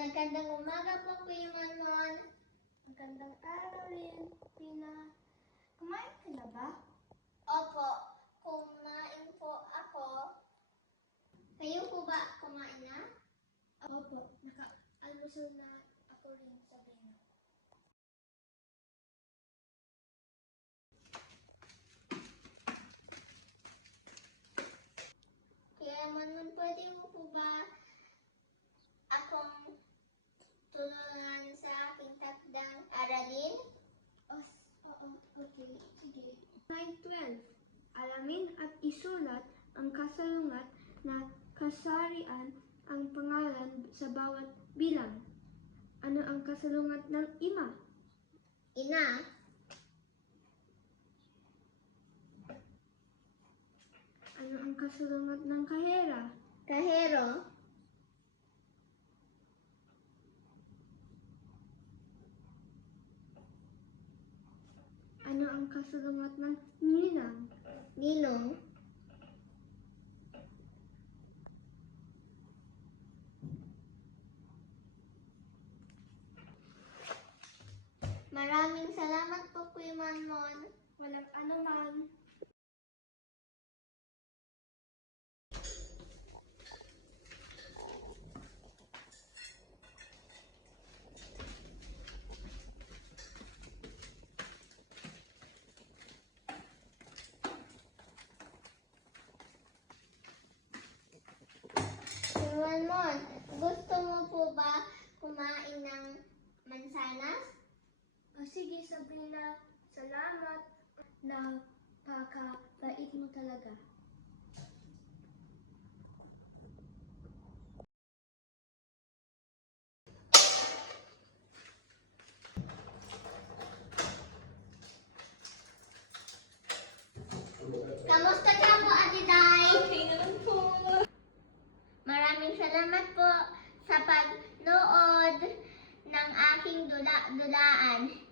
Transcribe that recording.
Magandang umaga po, Kuya Manon. Magandang araw rin, Tina. Kumain ka na ba? Opo, kumain po ako. Kayo po ba kumain na? Opo, naka-almusal na ako rin sa Bino. Kuya Manon, pwede mo po ba akong tulungan sa aking takdang aralin? Oh, oo, okay, sige. Line 12. Alamin at isulat ang kasalungat na kasarian sa bawat bilang. Ano ang kasalungat ng ima? Ina, Ano ang kasalungat ng kahera? kahero, Ano ang kasalungat ng ninang? Maraming salamat po, Kuya Manon. Walang anuman. Manon, gusto mo po ba kumain ng mansanas? Sabrina, salamat. Napakabait mo talaga. Kamusta ka po, Ate Day? Okay naman po. Maraming salamat po sa pagnood ng aking dula-dulaan. Ingat